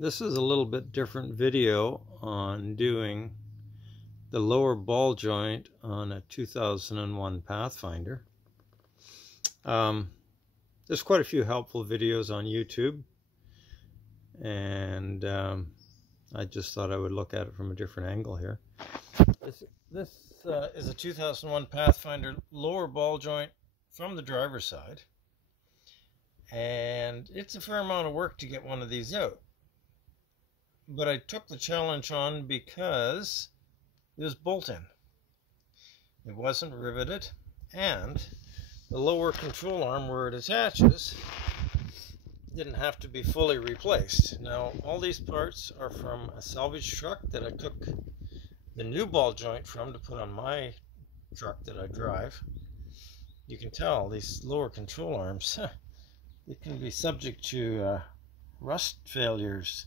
This is a little bit different video on doing the lower ball joint on a 2001 Pathfinder. There's quite a few helpful videos on YouTube, and I just thought I would look at it from a different angle here. This is a 2001 Pathfinder lower ball joint from the driver's side, and it's a fair amount of work to get one of these out. But I took the challenge on because it was bolt-in. It wasn't riveted, and the lower control arm where it attaches didn't have to be fully replaced. Now, all these parts are from a salvage truck that I took the new ball joint from to put on my truck that I drive. You can tell these lower control arms, they can be subject to rust failures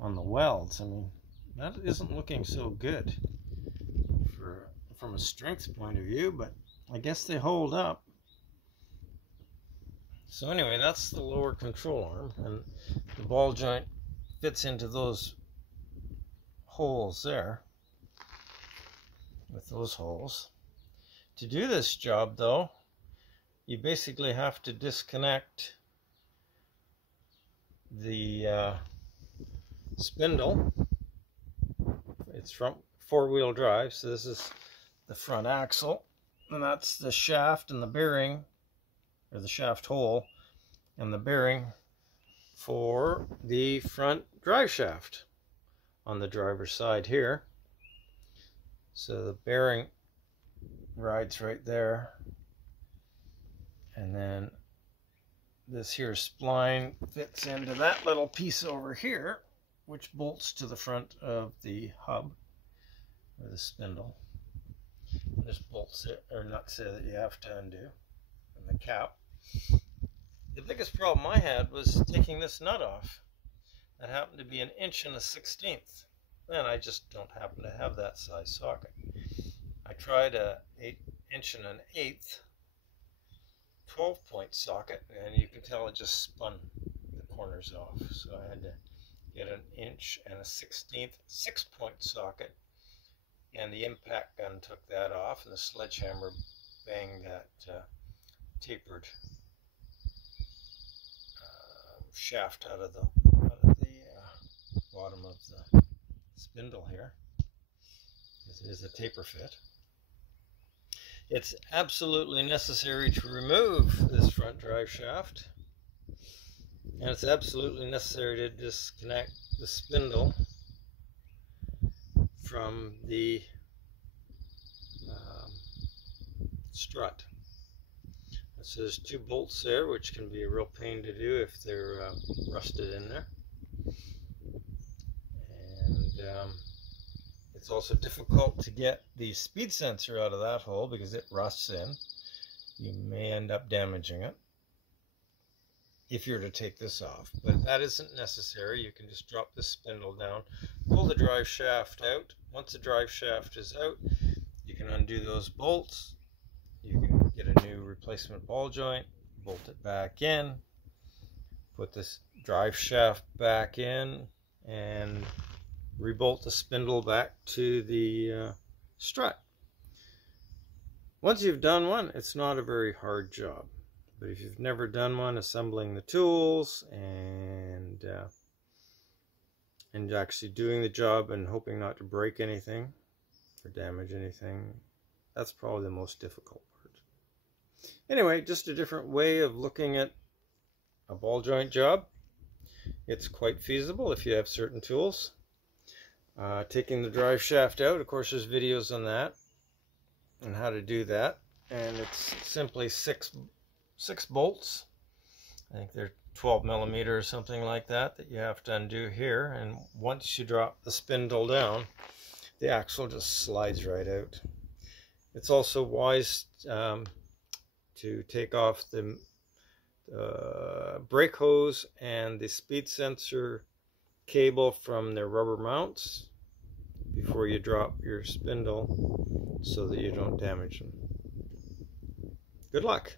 on the welds. I mean, that isn't looking so good from a strength point of view, but I guess they hold up. So anyway, that's the lower control arm, and the ball joint fits into those holes there, with those holes. To do this job, though, you basically have to disconnect the spindle. It's from four-wheel drive, so this is the front axle, and that's the shaft and the bearing, or the shaft hole and the bearing for the front drive shaft on the driver's side here. So the bearing rides right there, and then this here spline fits into that little piece over here, which bolts to the front of the hub or the spindle. And there's bolts or nuts there that you have to undo, and the cap. The biggest problem I had was taking this nut off. That happened to be 1 1/16", and I just don't happen to have that size socket. I tried a 1 1/8" 12-point socket, and you can tell it just spun the corners off. So I had to get 1 1/16" 6-point socket, and the impact gun took that off, and the sledgehammer banged that tapered shaft out of the bottom of the spindle here. This is a taper fit. It's absolutely necessary to remove this front drive shaft, and it's absolutely necessary to disconnect the spindle from the strut. So there's 2 bolts there, which can be a real pain to do if they're rusted in there. And it's also difficult to get the speed sensor out of that hole because it rusts in. You may end up damaging it if you're to take this off, but that isn't necessary. You can just drop the spindle down, pull the drive shaft out. Once the drive shaft is out, you can undo those bolts. You can get a new replacement ball joint, bolt it back in, put this drive shaft back in, and rebolt the spindle back to the strut. Once you've done one, it's not a very hard job. But if you've never done one, assembling the tools and actually doing the job and hoping not to break anything or damage anything, that's probably the most difficult part. Anyway, just a different way of looking at a ball joint job. It's quite feasible if you have certain tools. Taking the drive shaft out, of course there's videos on that and how to do that, and it's simply six bolts. I think they're 12mm or something like that you have to undo here, and once you drop the spindle down, the axle just slides right out. It's also wise to take off the brake hose and the speed sensor cable from their rubber mounts before you drop your spindle so that you don't damage them. Good luck.